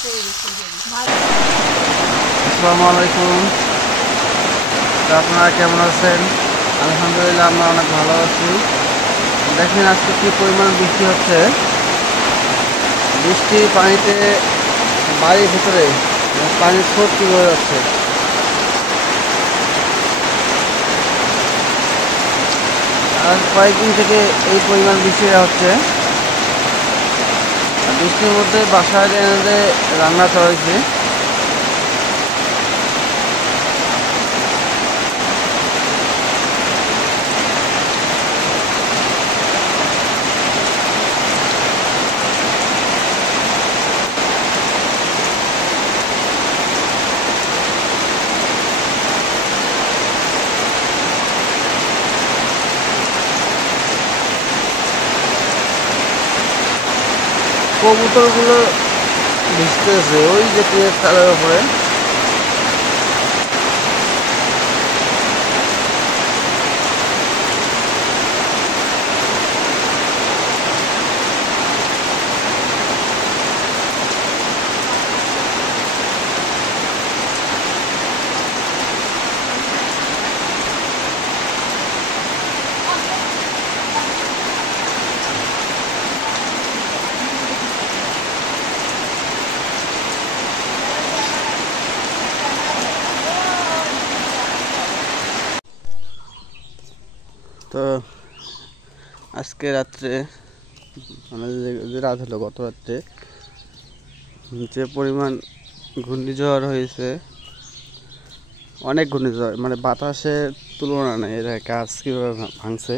আসসালামু আলাইকুম। আপনারা কেমন আছেন? আলহামদুলিল্লাহ আমরা অনেক ভালো আছি। দেখেন আজকে কি পরিমাণ বৃষ্টি হচ্ছে। বৃষ্টির পানিতে বাড়ির ভিতরে পানির স্রোত কি হয়ে যাচ্ছে। আর কয়েকদিন থেকে এই পরিমাণ বৃষ্টি হচ্ছে। বৃষ্টির মধ্যে বাসায় এনে রান্না চড়াইছে। কবুতরগুলো ভিজতেছে ওই যে টিনের চালের উপরে। তো আজকে রাত্রে মানে যে রাত হলো গত রাত্রে যে পরিমাণ ঘূর্ণিঝড় হয়েছে, অনেক ঘূর্ণিঝড়, মানে বাতাসের তুলনা নেই। এরা গাছ কীভাবে ভাঙছে,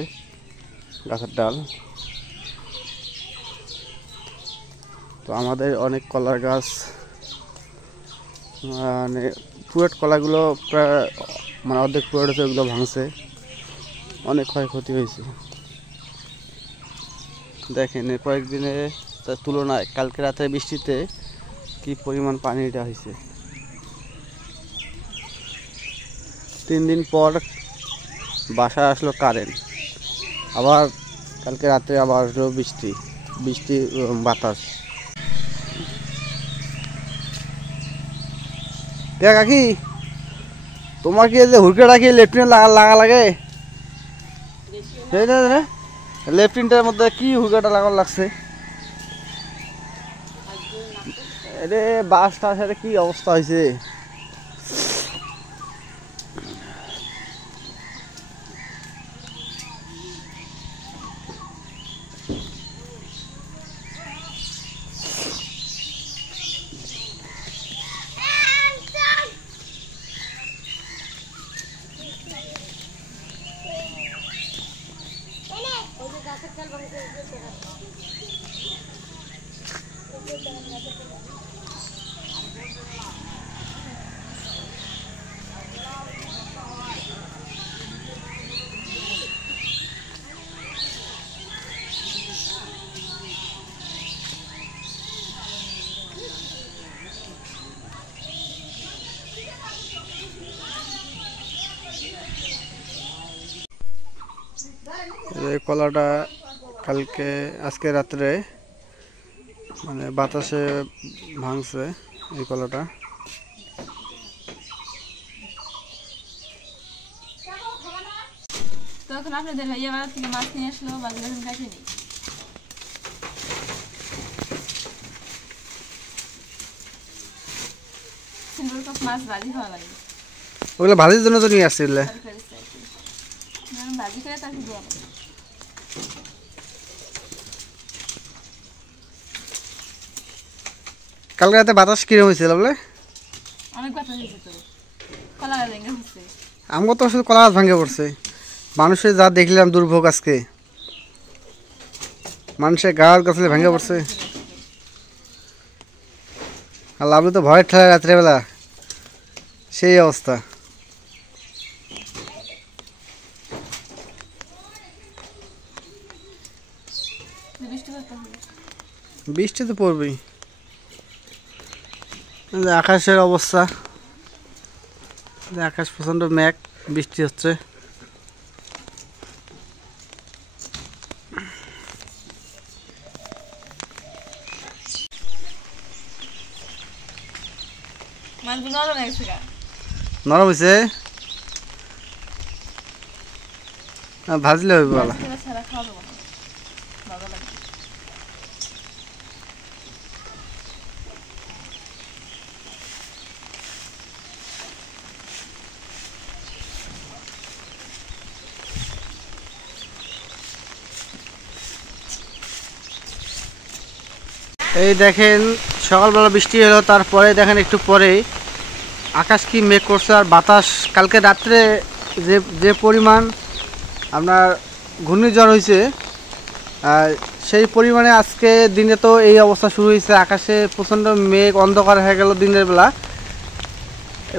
গাছের ডাল। তো আমাদের অনেক কলার গাছ, মানে পুরোট কলাগুলো প্রায় মানে অর্ধেক পুরোট হচ্ছে, ওগুলো ভাঙছে, অনেক ক্ষয়ক্ষতি হয়েছে। দেখেন কয়েকদিনে তার তুলনায় কালকে রাতের বৃষ্টিতে কি পরিমাণ পানিটা হয়েছে। 3 দিন পর বাসায় আসলো কারেন্ট, আবার কালকে রাতে আবার আসলো বৃষ্টি বাতাস। কে কাকি, তোমার কি যে হুড়কেটা কি লেফটিনে লাগা লাগে? লেফটিনটার মধ্যে কি হুড়কাটা লাগানো লাগছে? এরে বাসটার সাথে কি অবস্থা হয়েছে? এই কলাটা আজকে রাত্রে মানে বাতাসে ভাঙছে এই কলাটা। তখন আপনাদের ভাইয়া বাজার থেকে মাছ নিয়ে আসলো, বাজারে কাটে নি। মাছ ভাজি খাওয়া লাগে, ওগুলো ভাজির জন্য তো নিয়ে আসছিল। ভাজি করে তাকে দেওয়া লাগে। কালকে রাতে বাতাস কিরম হয়েছিল বলে? অনেক বাতাস হয়েছে, তো কলা গাছ ভেঙে পড়ছে। আমগো তো শুধু কলা গাছ ভেঙে পড়ছে। মানুষের যা দেখলাম দুর্ভোগ আজকে, মানুষের গাছ গাছলে ভেঙে পড়ছে। আর লাভলু তো ভয়ের ঠেলা রাত্রেবেলা সেই অবস্থা। বৃষ্টি তো পড়বেই। আকাশের অবস্থা, আকাশ প্রচণ্ড মেঘ, বৃষ্টি হচ্ছে। নরম হয়ে গেছে গা। নরম হয়েছে, ভাজলে হইব বলা। আজকে ছাড়া খাওয়া যাবে না, ভালো লাগে। এই দেখেন সকালবেলা বৃষ্টি হলো, তারপরে দেখেন একটু পরেই আকাশ কি মেঘ করছে আর বাতাস। কালকে রাত্রে যে যে পরিমাণ আপনার ঘূর্ণিঝড় হয়েছে, আর সেই পরিমাণে আজকে দিনে তো এই অবস্থা শুরু হয়েছে। আকাশে প্রচণ্ড মেঘ, অন্ধকার হয়ে গেল দিনের বেলা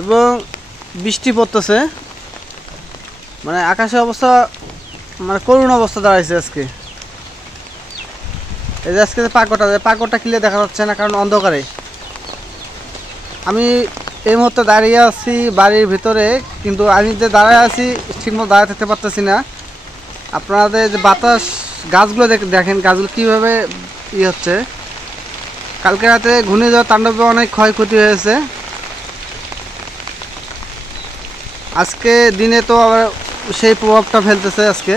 এবং বৃষ্টি পড়তেছে। মানে আকাশের অবস্থা মানে করুণ অবস্থা দাঁড়াইছে আজকে। এই যে আজকে যে পাকড়টা ক্লিয়ার দেখা যাচ্ছে না, কারণ অন্ধকারে। আমি এই মুহূর্তে দাঁড়িয়ে আছি বাড়ির ভিতরে, কিন্তু আমি যে দাঁড়ায় আছি ঠিকমতো দাঁড়িয়ে থাকতে পারতেছি না। আপনাদের যে বাতাস, গাছগুলো দেখেন গাছগুলো কীভাবে হচ্ছে। কালকে রাতে ঘূর্ণিঝড় তাণ্ডবে অনেক ক্ষয়ক্ষতি হয়েছে। আজকে দিনে তো আবার সেই প্রভাবটা ফেলতেছে আজকে।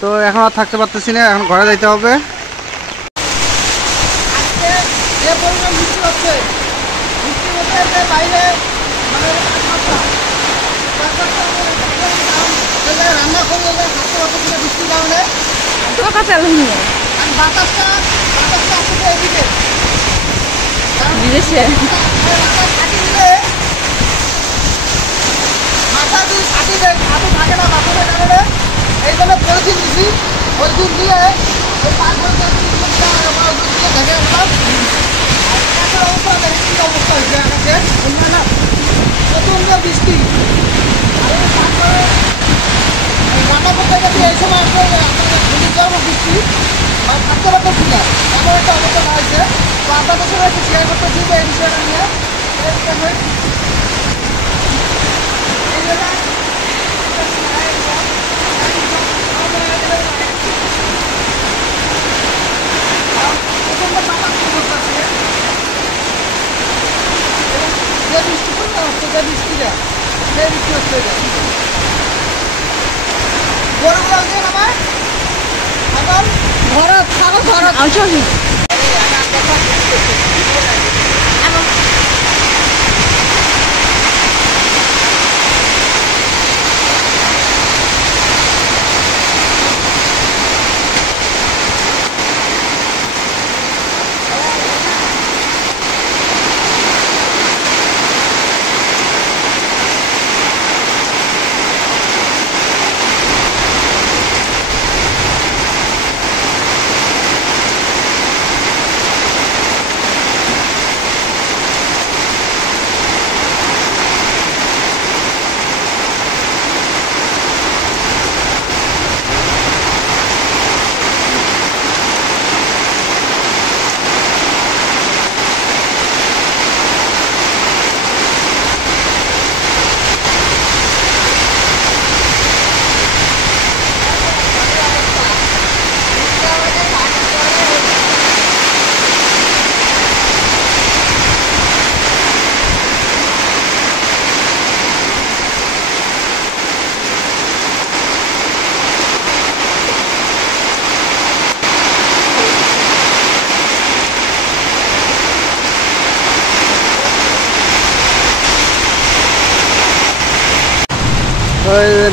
তো এখন আর থাকতে পারতেছি না, এখন ঘরে যাইতে হবে। আজকে যে পরিমাণ বৃষ্টি হচ্ছে, বৃষ্টির মধ্যে যে বাইরে মানে রান্না করে থাকতে পারতেছি না বৃষ্টির কারণে। তোর কাছে আলু আর বাতাসটা আসছে এদিকে বিদেশে বাতাস কাটি দিলে মাথা দিয়ে কাটি দেয়, হাতে থাকে না বাতাসের কারণে। এই জন্য পলিথিন দিছি, পলিথিন দিয়ে ওই পাঁচগুলো দেখে আসলাম। আর আকাশের অবস্থা দেখে কী অবস্থা হয়েছে আকাশে, না প্রচণ্ড বৃষ্টি। আর ওই তারপরে রান্না করতে গেছি এই সময় আসলে আপনাদের ঘূর্ণিঝড় বৃষ্টি আর থাকতে পারতেছি না, এমন একটা অবস্থা হয়েছে। তো আপনাদের সঙ্গে একটু শেয়ার করতেছি যে এই বিষয়টা নিয়ে। এই জন্য যে বৃষ্টি পরিমাণ হচ্ছে, যে বৃষ্টিটা সেই বৃষ্টি হচ্ছে। গরুগুলো হচ্ছে আমার এখন ঘরে ছাগল ঘরে আসলে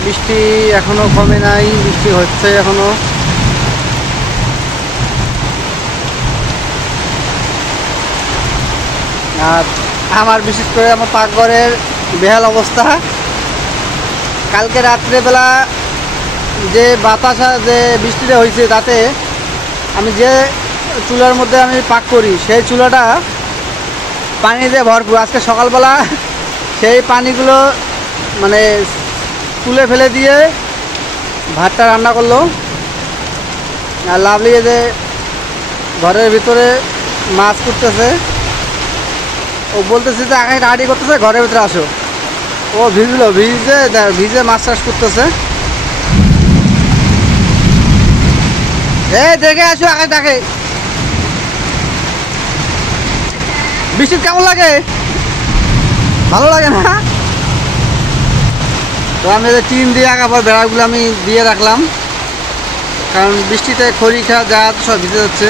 বৃষ্টি এখনো কমে নাই, বৃষ্টি হচ্ছে এখনো। আর আমার বিশেষ করে আমার পাকঘরের বেহাল অবস্থা। কালকে রাত্রেবেলা যে বাতাস যে বৃষ্টিটা হয়েছে, তাতে আমি যে চুলার মধ্যে আমি পাক করি সেই চুলাটা পানি দিয়ে ভরপুর। আজকে সকালবেলা সেই পানিগুলো মানে তুলে ফেলে দিয়ে ভাতটা রান্না করলো। আর লাভলি যে ঘরের ভিতরে মাছ করতেছে, ও বলতেছে যে আগে রাডি করতেছে, ঘরের ভিতরে আসো। ও ভিজলো, ভিজে মাছ চাষ করতেছে। এই দেখে আসো, আগে ডাকে বৃষ্টি কেমন লাগে? ভালো লাগে না? তো আমি টিন দিয়ে আগার পর বেড়াগুলো আমি দিয়ে রাখলাম, কারণ বৃষ্টিতে খড়ি খা যা সব ভিজে যাচ্ছে।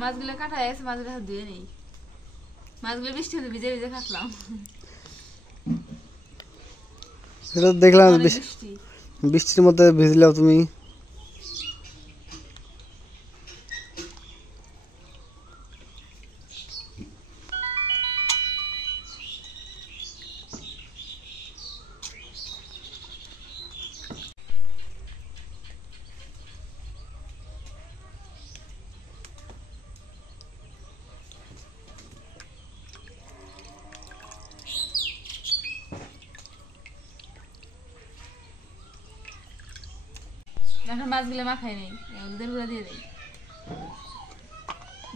মাছগুলো কাটা হয়ে গেছে, মাছগুলো ধুয়ে নেই। মাছগুলো বৃষ্টি হতে ভিজে ভিজে কাটলাম। সেটা দেখলাম বৃষ্টি বৃষ্টির মধ্যে ভিজলেও তুমি। এখন মাছগুলো মাখাই নেই, দুধের গুঁড়া দিয়ে দেয়,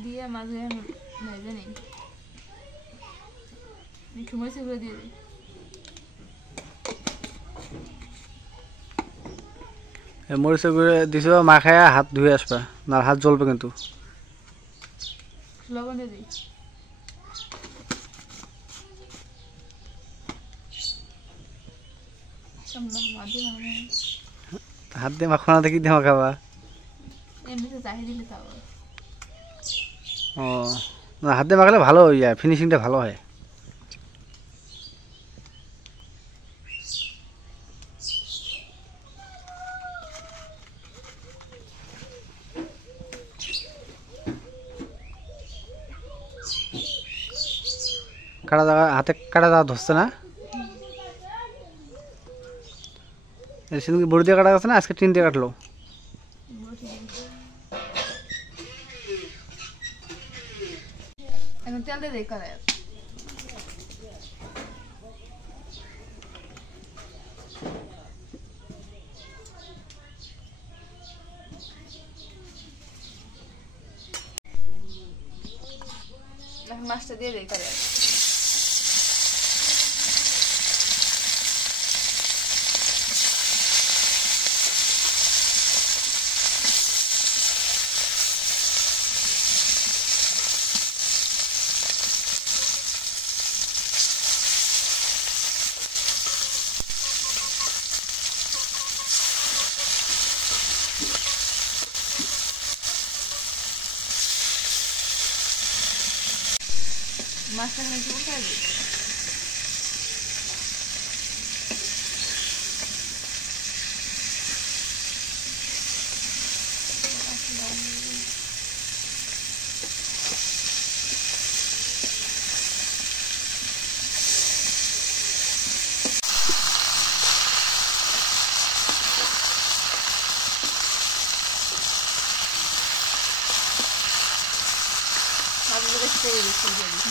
দিয়ে মাছগুলো ভেজে নেই, একটু মরিচের গুঁড়ো দিয়ে দিই। মরিচের গুঁড়ো দিছ, মাখায়া হাত ধুয়ে আসবা, না হাত জ্বলবে কিন্তু। লবণ দিয়ে দিই। হাত দিয়ে মাখো না, দেখি দিয়ে মাখাবা। এমনিতে চাহি দিলে তাও। ও না, হাত দিয়ে মাখালে ভালো হয়ে যায়, ফিনিশিংটা ভালো হয়। কাটা জায়গা হাতে কাটা জায়গা ধরছে না? সেদিন কি বড়ি দিয়ে কাটা গেছে না আজকে টিন দিয়ে কাটলো? এখন তেল দিয়ে দিই কড়াইয়ে। এখন মাছটা দিয়ে দিই কড়াইয়ে। মাছটা এখানে একটু উল্টাই দিই।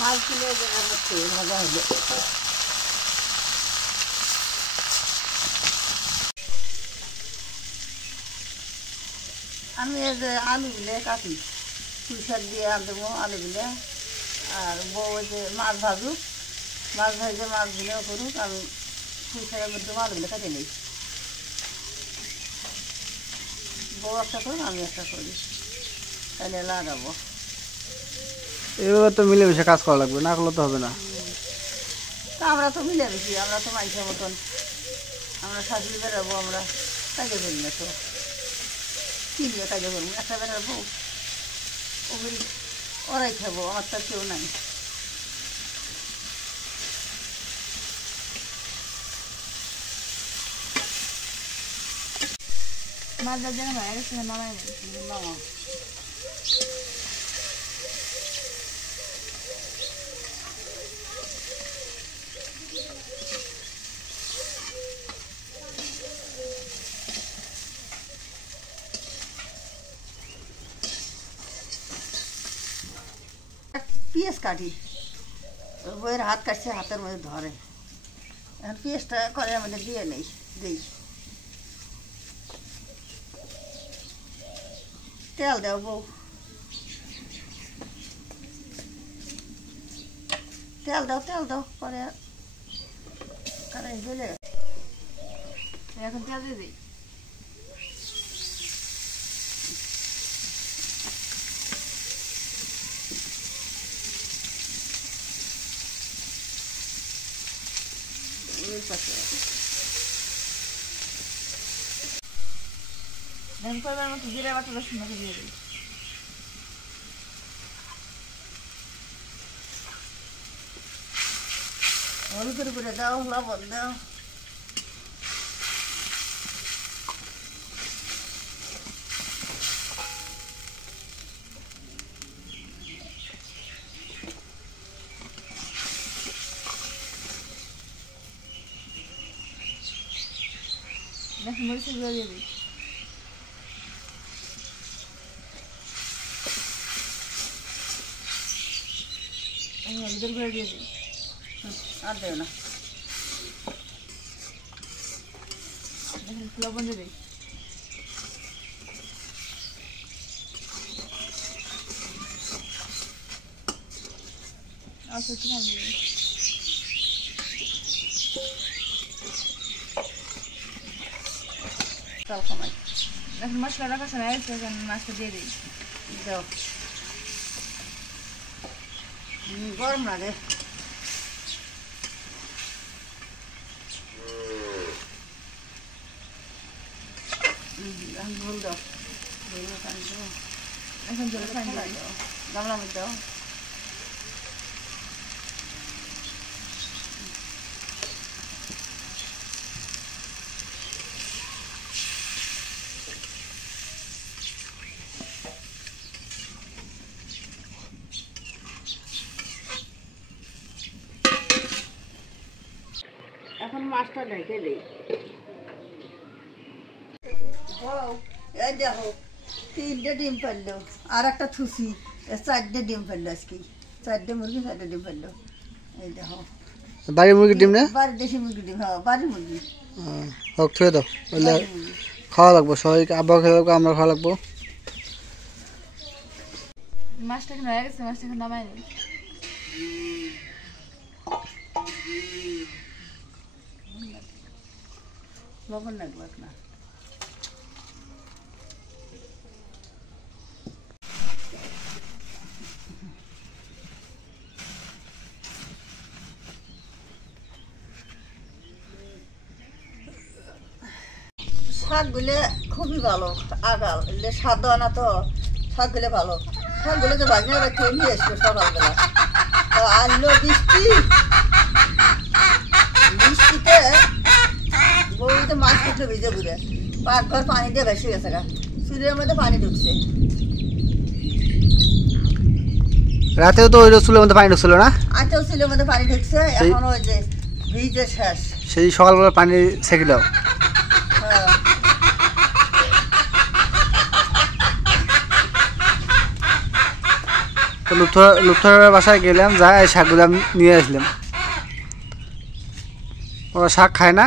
মাছ কিনে মজা হলো। আমি এই যে আলুগুলো কাটি, পুঁই শাক দিয়ে আনবো আলুগুলো, আর বউ যে মাছ ভাজুক, মাছ ভাজে মাছগুলো করুক, আমি পুঁই শাকের মধ্যে আলুগুলো কাটে নিই। বউ একটা করুক, আমি একটা করি, তাহলে লাগাবো। এভাবে তো মিলেমিশে কাজ করা লাগবে, না করলে তো হবে না। তা আমরা তো মিলেমিশি, আমরা তো মানুষের মতন, আমরা শাশুড়ি বেড়াবো, আমরা কাজে করি না তো, কি নিয়ে কাজে করবো? একটা বেড়াবো, ওরাই খাবো, আমার তো কেউ নাই। মাছ যেন হয়ে গেছে, নামাই নেই। পেঁয়াজ কাটি, বইয়ের হাত কাটছে, হাতের মধ্যে ধরে, এখন পেঁয়াজটা করে আমাদের দিয়ে নেই, দিই। তেল দাও বউ, তেল দাও পরে কড়াই জ্বলে। এখন তেল দিয়ে দিই। আছে দেন পরিমাণ মতো জিরে বাটা রসুন বাটা দিয়ে দিই হলুদের গুঁড়ো দাও লবণ দাও দেখুন মরিচের গুঁড়ো দিয়ে দিই হলুদের গুঁড়ো দিয়ে দিই আর দেও না দেখুন লবণ দিয়ে দিই আচ্ছা ঠিক আছে চাল কমাই এখন মশলা রাখা সময় মাছটা দিয়ে দিই দাও গরম লাগে এখন ঝোল দাও এখন ঝোল পানি দাও গামলা মধ্যে দাও এখন মাছটা ঢেকে দিই এই দেখো 3টে ডিম ফেললো আর একটা থুসি 4টে ডিম ফেললো আজকে 4টে মুরগি 4টে ডিম ফেললো এই দেখো বাড়ির মুরগির ডিম না বাড়ির দেশি মুরগি ডিম হ্যাঁ বাড়ির মুরগি হোক থুয়ে দাও বললে খাওয়া লাগবো সবাইকে আব্বা খেয়ে লাগবো আমরা খাওয়া লাগবো মাছটা এখন হয়ে গেছে মাছটা এখন নামাই নিই লবণ লাগবে না শাকগুলো খুবই ভালো আগাল এলে স্বাদ দেওয়া না তো শাকগুলো ভালো শাকগুলো তো বাগিয়ে রাখতে নিয়ে এসছো সকালবেলা তো আনলো বৃষ্টিতে বউতে মাছ কুটলো ভিজে বুঝে পাকঘর পানি দিয়ে ভেসে গেছে গা চুলের মধ্যে পানি ঢুকছে রাতেও তো ওই চুলের মধ্যে পানি ঢুকছিল না আজও চুলের মধ্যে পানি ঢুকছে এখন ওই যে ভিজে শেষ সেই সকালবেলা পানি সেঁকে দাও হ্যাঁ তো লুপ্তরের বাসায় গেলাম যাই শাকগুলো আমি নিয়ে আসলাম ওরা শাক খায় না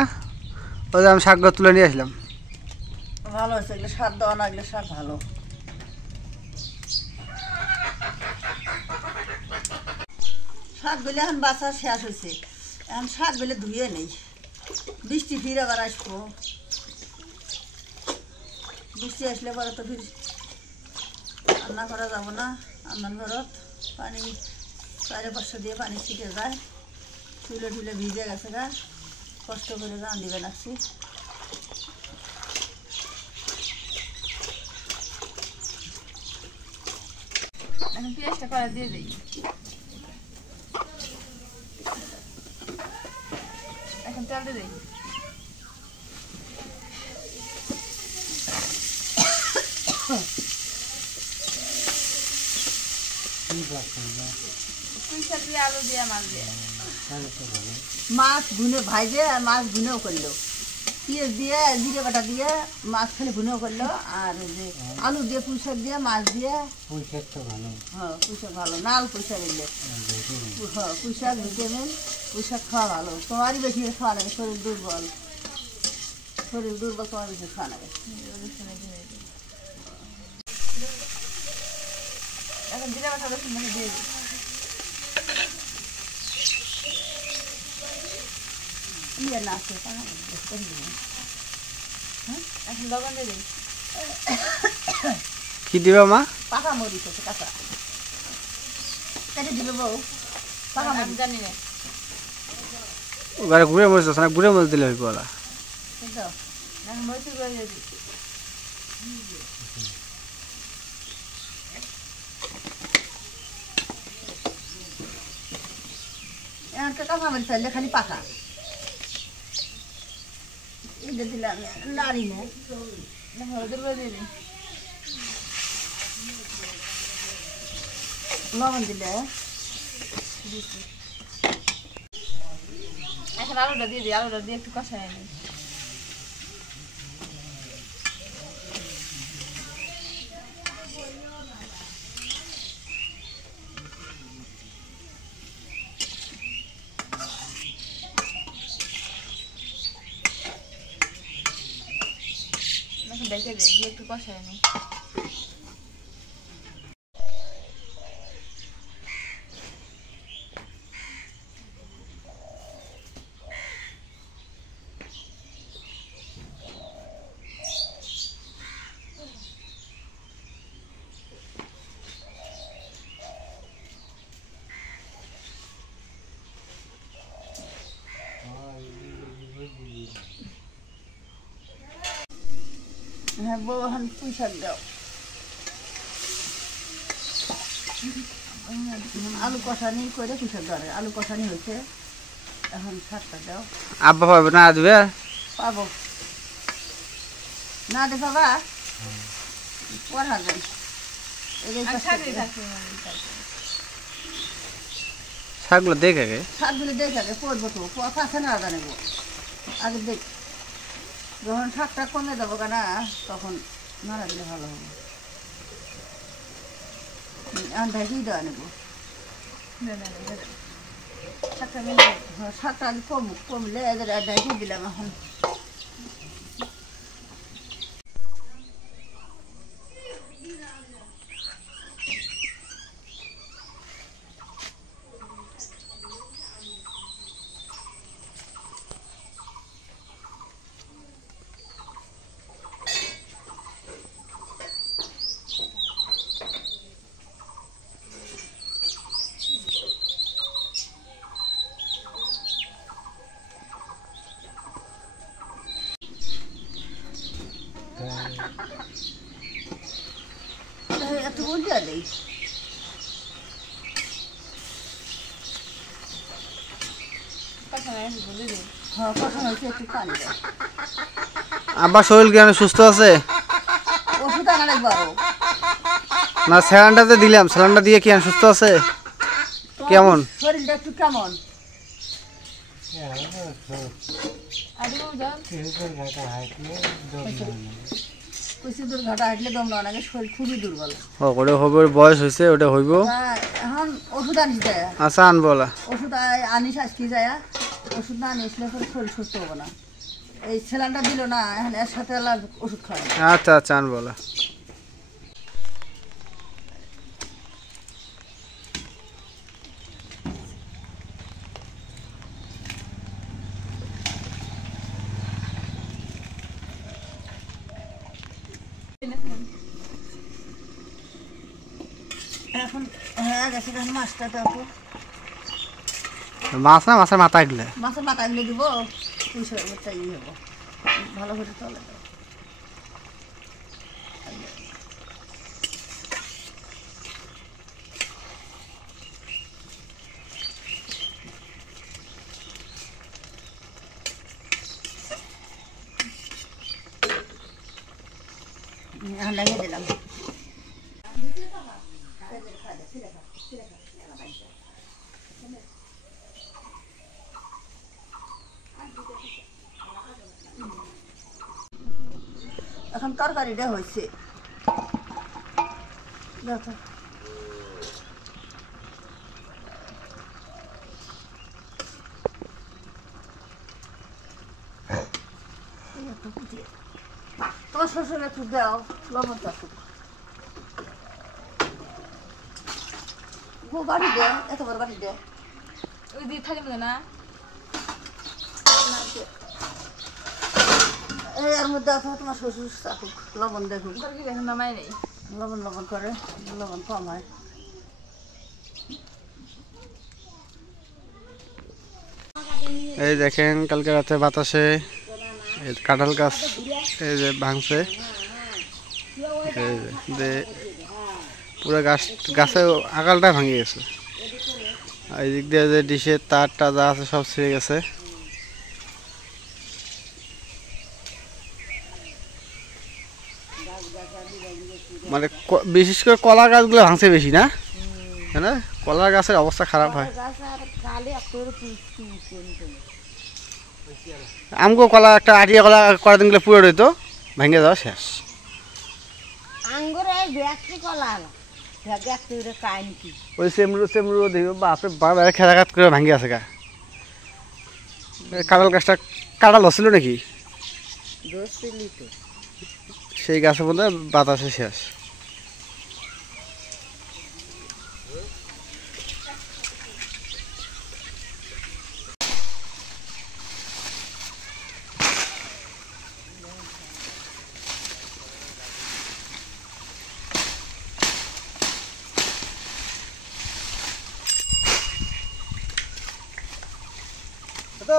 ওদের আমি শাকগুলো তুলে নিয়ে আসলাম ভালো হয়েছে এগুলো শাক দেওয়া না এগুলো শাক ভালো শাকগুলো এখন বাচ্চা শেষ হয়েছে এখন শাকগুলো ধুয়ে নেই বৃষ্টি ফিরে আবার আসবো বৃষ্টি আসলে পরে তো ফির রান্না করা যাবো না রান্নার ঘরত পানি 4-500 দিয়ে পানি ছিটে যায় চুলে টুলে ভিজে গেছে গা কষ্ট করে রান দিবে লাগছি এখন পেঁয়াজটা কড়া দিয়ে দিই এখন তেল দিয়ে দিই পুঁইশাক দিয়ে আলু দিয়ে মাছ দিয়ে মাছ ভুনে ভাইজে আর মাছ ভুনেও করলো পেঁয়াজ দিয়ে জিরে বাটা দিয়ে মাছ খালি ভুনেও করলো আর যে আলু দিয়ে পুঁইশাক দিয়ে মাছ দিয়ে হ্যাঁ পুঁইশাক ভালো নাল পুঁইশাক এলে হ্যাঁ পুঁইশাক ভিটামিন পুঁইশাক খাওয়া ভালো তোমারই বেশি খাওয়া লাগে শরীর দুর্বল তোমার বেশি খাওয়া লাগে এখন জিরা বাটা রসুন বাটা দিয়ে দিই ইয়ে না আছে এখন লবণ দিয়ে দিই কি দিবা মা পাকা মরিচ আছে কাঁচা কেটে দিবে বউ পাকা আমি মরিচ জানি না ওখানে গুঁড়ে মরিচ আছে না, গুঁড়ে মরিচ দিলে হইব ওরা। দাও এখন মরিচের গুঁড়া দিয়ে দিচ্ছি। একটা কাঁচা মরিচ চাইলে খালি পাকা এটা দিলাম নাড়ি না এখন হলুদের গুঁড়া দিয়ে দিই। লবণ দিলে এখন আলুটা দিয়ে দিই, আলুটা দিয়ে একটু কষাই নিই। এখন ডেকে দিই, দিয়ে একটু কষাই নিই। হ্যাঁ বউ এখন পুঁই শাক দাও আলু কষানি করে পুঁই শাক দেওয়া আলু কষানি হয়েছে এখন শাকটা দাও আব্বা পাবে না দিবে পাবো না দে বাবা পর হারবেন আমি শাকই থাকি শাকগুলো দেখে আগে। শাকগুলো দেখে আগে পড়বো তো পথ আছে না আদা নেবো আগে দেখ যখন শাকটা কমে দেবো কেনা তখন নাড়া দিলে ভালো হবে আন্দাজেই দেওয়া নেবো শাকটা মিলে হ্যাঁ শাকটা আগে কমলে এদের আন্দাজে দিলাম এখন এত বলতে দেই কষাই বুঝে দিই। হ্যাঁ কষানো হয়েছে একটু পানি দাও আব্বার শরীর কেন সুস্থ আছে? ওষুধ আনা লাগবো আরো না স্যালানটাতে দিলাম, স্যালানটা দিয়ে কি সুস্থ আছে? কেমন শরীরটা একটু কেমন আর দিব যান কুচি দুর্ঘটনা হাঁটলে দম নেওয়া নাকি শরীর খুবই দুর্বল ওটা হবে, বয়স হয়েছে, ওটা হইব। এখন ওষুধ আনিস যায় আচ্ছা আনবো ওলা। ওষুধ আনিস আজকে যায় ওষুধ না আনিসলে পরে শরীর সুস্থ হবে না এই স্যালানটা দিল না এখন এর সাথে আলাদা ওষুধ খাওয়াই আচ্ছা আচ্ছা আনবো ওলা। এখন হ্যাঁ গেছে এখন মাছটা দেবো মাছ না, মাছের মাথা গেলে মাছের মাথাগুলো দিব পুঁইশাক ই হবো ভালো করে চলে দাও লাগিয়ে দিলাম এখন তরকারিটা হয়েছে দেখো তোমার শ্বশুর একটু দাও লবণ চাষুক বাড়ি দে এত বড় বাড়ি দে ওই দিয়ে থাকি না এর মধ্যে অথবা তোমার শ্বশুর চাকুক লবণ দেখুক কি এখন নামাই নেই লবণ লবণ করে লবণ কম হয় এই দেখেন কালকে রাতে বাতাসে এই কাঁঠাল গাছ এই যে ভাঙছে, এই যে পুরো গাছে আগালটা ভাঙে গেছে। এই দিক দিয়ে যে ডিশের তারটা যা আছে সব ছিঁড়ে গেছে। মানে বিশেষ করে কলা গাছগুলো ভাঙছে বেশি না, তাই না? কলা গাছের অবস্থা খারাপ হয়। আমগো কলা একটা আটিয়া কলা করা দিন গেলে পুরো রইতো, ভেঙে যাওয়া শেষ। ওই সেমরু দেখো বাপরে বাপ খেলাঘাত করে ভাঙে আছে গা। কাঁঠাল গাছটা কাঁঠাল হচ্ছিল নাকি? সেই গাছের মধ্যে বাতাসে শেষ। তো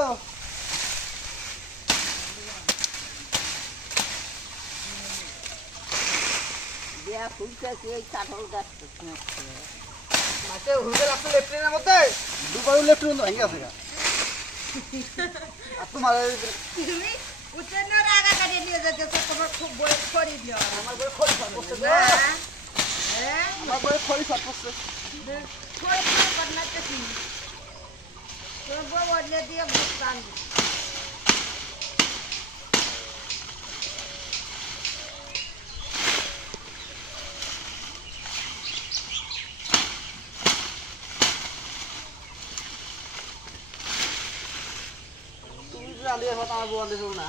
না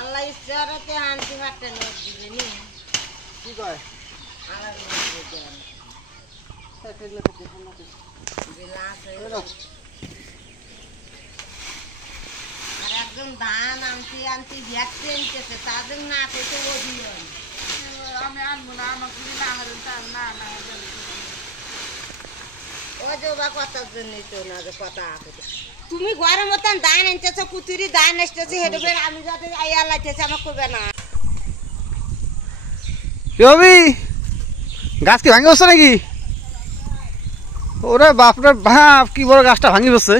আল্লাহ ইচ্ছাতে আনতে পারতেন কি কয় আর একজন ধান আনতে আনতে ভ্যাকসি আনতেছে তাদের না পেতে ওদিন আমি আনবো না আমাকে না ও যে বা কথার জন্যই তো না যে কথা আছে তুমি ঘরের মতন ধান আনতেছো কুতুরি ধান আসতেছে হেঁটে আমি যাতে আইয়া লাগতেছে আমার করবে না গাছ কি ভাঙি বসছে নাকি? ওরে বাপরে বাপ কি বড় গাছটা ভাঙি বসছে।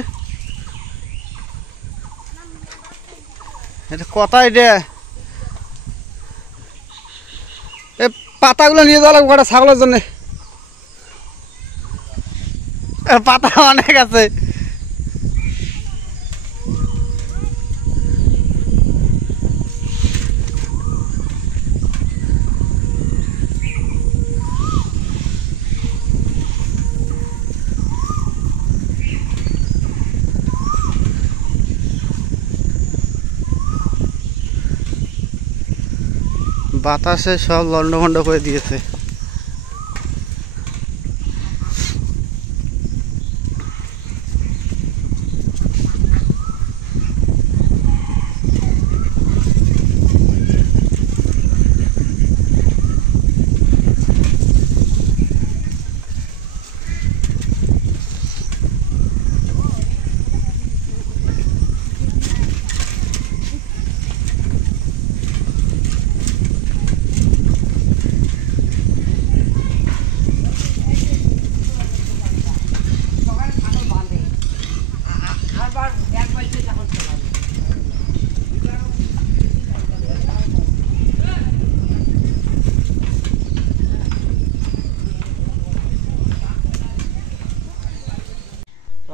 এটা কথা এটা এ পাতাগুলো নিয়ে যাওয়া লাগবে ছাগলের জন্য। পাতা অনেক আছে। বাতাসে সব লন্ডভন্ড করে দিয়েছে।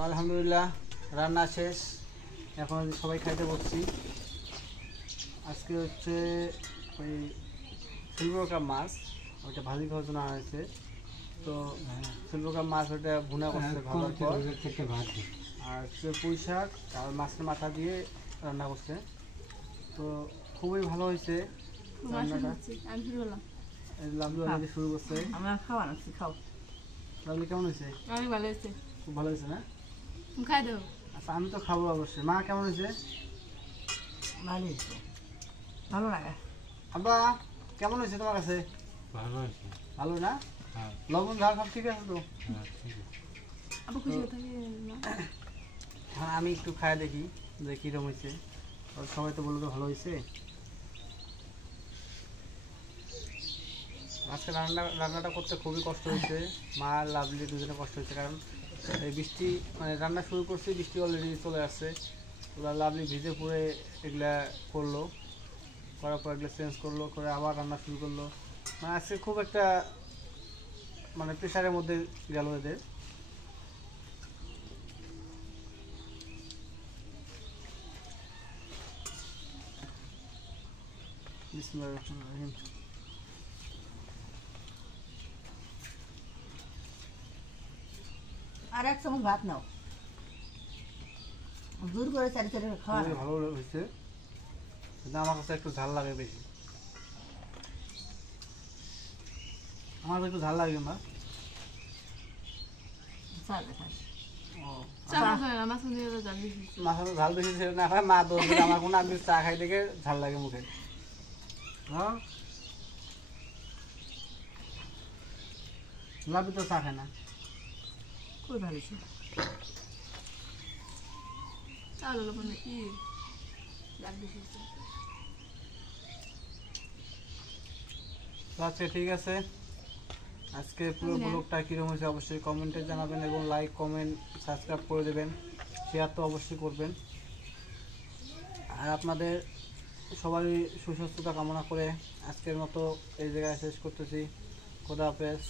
আলহামদুলিল্লাহ রান্না শেষ, এখন সবাই খাইতে বসছি। আজকে হচ্ছে ওই সিলভার কাপ মাছ, ওইটা ভাজি খাওয়ার জন্য আনা হয়েছে। তো সিলভার কাপ মাছ ওটা ভুনা করছে ভালো পর, আর পুঁই শাক আর মাছের মাথা দিয়ে রান্না করছে। তো খুবই ভালো হয়েছে রান্নাটা। লাভলু আজকে শুরু করছে। লাভলু কেমন হয়েছে? অনেক ভালো হয়েছে। খুব ভালো হয়েছে না? খাই দেবো। আচ্ছা আমি তো খাবো অবশ্যই। মা কেমন হয়েছে? ভালো হয়েছে। ভালো লাগে। আব্বা কেমন হয়েছে তোমার কাছে? ভালো আছে। ভালো না? হ্যাঁ লবণ ঝাল সব ঠিক আছে তো? হ্যাঁ ঠিক আছে। আবার খুশি হয়ে থাকি না? হ্যাঁ আমি একটু খায় দেখি যে কীরকম হয়েছে। আর সবাই তো বললো ভালো হয়েছে। আজকে রান্নাটা করতে খুবই কষ্ট হয়েছে। মা আর লাভলি দুজনে কষ্ট হয়েছে, কারণ এই বৃষ্টি মানে রান্না শুরু করছি, বৃষ্টি অলরেডি চলে আসছে। ওরা লাভলি ভিজে পুরে এগুলা করলো, করার পর এগুলো চেঞ্জ করলো, করে আবার রান্না শুরু করলো। মানে আজকে খুব একটা মানে প্রেশারের মধ্যে গেল এদের। বিসমিল্লাহির রহমানির রহিম। আর এক চামচ ভাত নাও, জোর করে চারি চারি খাওয়া। খুবই ভালো হয়েছে, কিন্তু আমার কাছে একটু ঝাল লাগে বেশি। আমার একটু ঝাল লাগে না। চালে খাস। ও চা খায় না, মাছ দিয়ে তো জাল দিছি। মাথাটা ঝাল বেশি ছিল না, খায় মা দোষ দিলে আমার কোনো, আমি চা খাই দেখে ঝাল লাগে মুখে। হ্যাঁ লাভি তো চা খায় না। কই ভাবিছি চা হলো মানে কি জাল দিছি। তো আচ্ছা ঠিক আছে, আজকে পুরো ব্লগটা কীরকম হয়েছে অবশ্যই কমেন্টে জানাবেন, এবং লাইক কমেন্ট সাবস্ক্রাইব করে দেবেন, শেয়ার তো অবশ্যই করবেন। আর আপনাদের সবারই সুস্বাস্থ্যতা কামনা করে আজকের মতো এই জায়গায় শেষ করতেছি। খোদা হাফেজ।